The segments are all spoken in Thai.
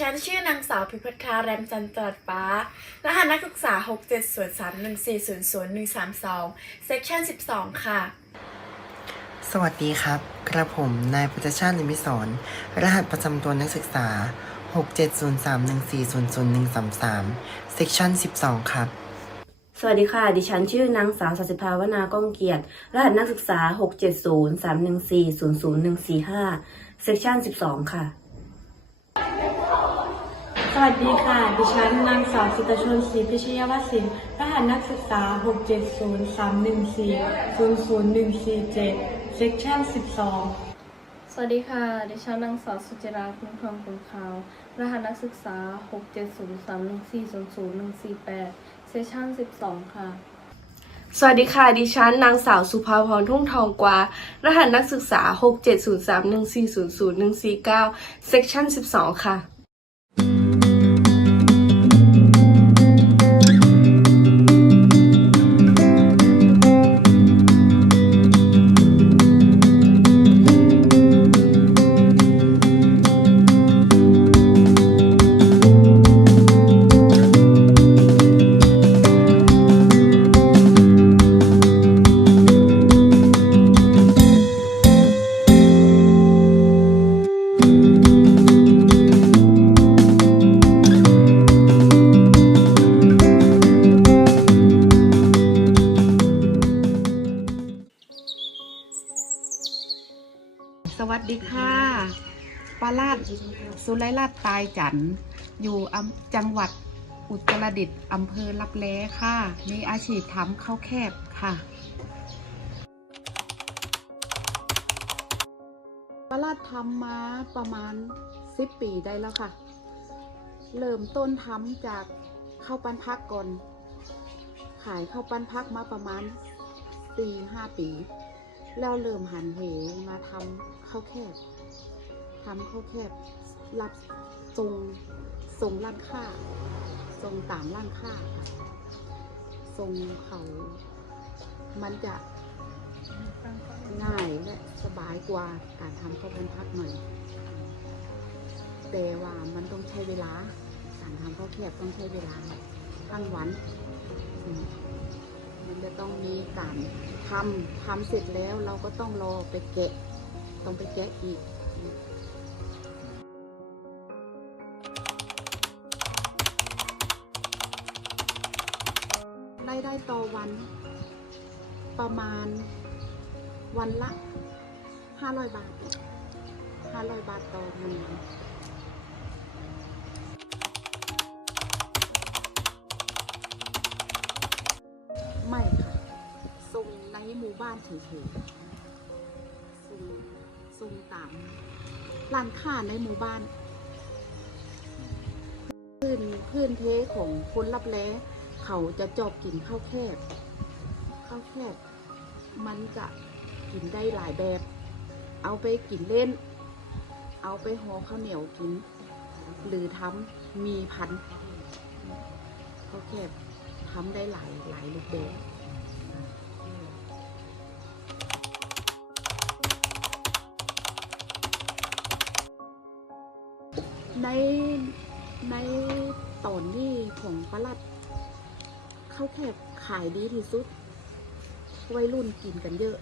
ฉันชื่อนางสาวพิพัฒนาแรมจันทร์ตรัสฟ้า รหัสนักศึกษา 6 7 0 3 1 4 0 0 1 3 2 section 12 ค่ะ สวัสดีครับ กระผมนายพุทธชาติลิมิสอนรหัสประจำตัวนักศึกษา 67031400133 section 12 ครับ สวัสดีค่ะ ดิฉันชื่อนางสาวสัสิภาวนาก้องเกียรติ รหัสนักศึกษา 67031400145 section 12 ค่ะส วัสดีค่ะ ดิฉันนางสาวสิตชนศรีพิชยวัสินรหัสนักศึกษา 67031400147 section 12 สวัสดีค่ะ ดิฉันนางสาวสุจิราคุณทองคุณขาว รหัสนักศึกษา 67031400148เซสชั่น12 ค่ะ สวัสดีค่ะ ดิฉันนางสาวสุภาพรทุ่งทองกวารหัสนักศึกษา 67031400149เซกชัน12 ค่ะ สวัสดีค่ะปาลาดสุไลลาดตายจันทร์อยู่อำจังหวัดอุตรดิตถ์อำเภอลับแลค่ะ มีอาชีพทำข้าวแคบค่ะปาลาดทำมาประมาณ 10 ปีได้แล้วค่ะ เริ่มต้นทำจากข้าวปั้นพักก่อน ขายข้าวปั้นพักมาประมาณ4-5 ปี แล้วเริ่มหันเหมาทำข้าวแคบทำข้าวแคบรับส่งส่งร้านค้าส่งตามร้านค้าค่ะส่งเขามันจะง่ายและสบายกว่าการทำข้าวพันพักหน่อย แต่ว่ามันต้องใช้เวลา การทำข้าวแคบต้องใช้เวลาทั้งวัน มันจะต้องมีการ ทำทำเสร็จแล้วเราก็ต้องรอไปแกะ ต้องไปแกะอีกรายได้ต่อวัน ประมาณวันละ 500 บาท 500 บาทต่อหนึ่งวันานเฉยๆส่งส่งตามร้านค้าในหมู่บ้านพื้นพื้นเทของคนรับแล้เขาจะจอบกินข้าวแคบข้าวแคบมันจะกินได้หลายแบบ เอาไปกินเล่น เอาไปห่อข้าวเหนียวกิน หรือทำมีพันข้าวแคบทำได้หลายหลายรูปแบบ ในในตอนนี้ของปลาลัดข้าวแคบขายดีที่สุด วัยรุ่นกินกันเยอะ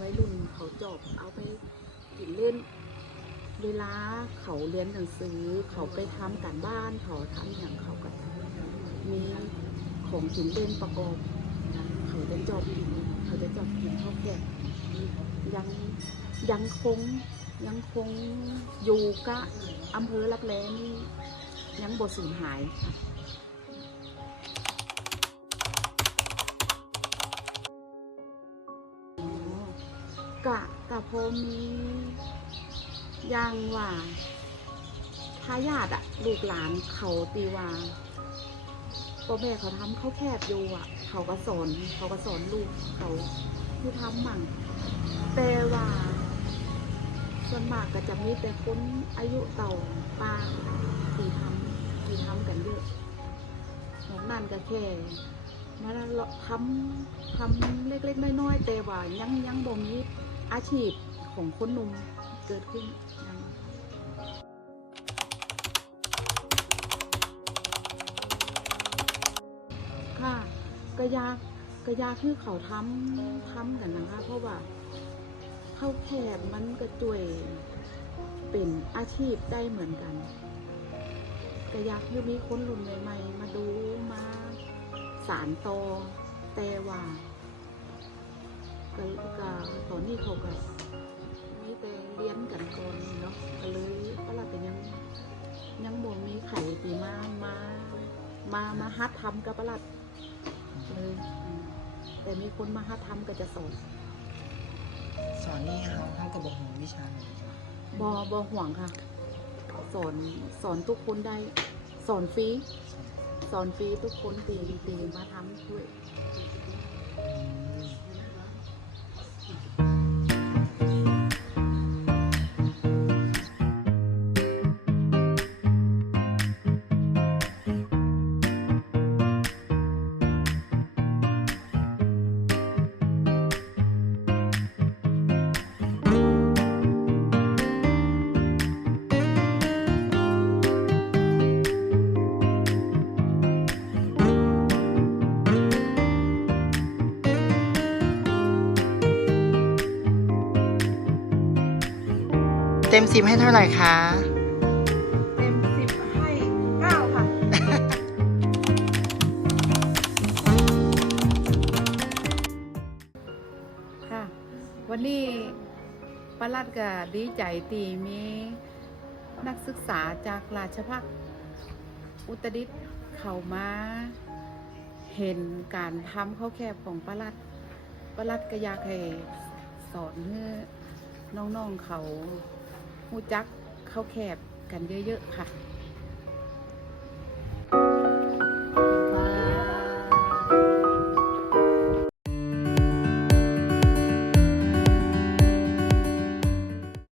วัยรุ่นเขาจอบเอาไปกินเล่น เวลาเขาเรียนหนังสือ เขาไปทำการบ้าน เขาทำอย่างเขาก็มีของกินเล่นประกอบเขาจะจอบกิน เขาจะจอบกินข้าวแคบยังยังคง ยังคงอยู่กะอำเภอรับแลนี่ยังบทสูญหายค่ะกะกะพอมีอย่างว่าทายาทอะลูกหลานเขาตีว่าพ่อแม่เขาทำเขาแคบอยู่อะเขาก็สอนเขาก็สอนลูกเขาที่ทำมั่ง ส่วนมากก็จะมีแต่คนอายุเต่าปลาที่ทำที่ทำกันเยอะของนั่นก็แค่มาเรทำทำเล็กๆน้อยๆแต่ว่ายังยังบ่มีอาชีพของคนหนุ่มเกิดขึ้นค่ะกระยากระยาคือเขาทำทำกันนะคะ เพราะว่า ข้าวแคบมันก็ช่วยเป็นอาชีพได้เหมือนกันก็อยากให้มีคนรุ่นใหม่ๆมาดูมาสารตอแต่ว่าก็ก็ตอนนี้เขาก็มีแต่เรียนกันก่อนเนาะก็เลยก็เราเป็ยังยังบ่มีไข่ตีมามามามาฮัดทำกับประหลัดเลยแต่มีคนมาฮัดทำก็จะสอน สอนนี่เขาเขากับบอกหวิชาเลยจ้ะบอบอห่วงค่ะ สอนสอนทุกคนได้ สอนฟรีสอนฟรีทุกคนตีตีมาทำด้วย อืม เต็มสิบให้เท่าไหร่คะเต็มสิบให้เก้าค่ะ ค่ะ วันนี้ประหลัดก็ดีใจตีมีนักศึกษาจากราชพักอุตรดิตถ์เข้ามา เห็นการทำข้าวแคบของประหลัดประหลัดก็อยากให้สอนให้น้องๆเขา หูจักข้าวแคบกันเยอะ ๆ ค่ะ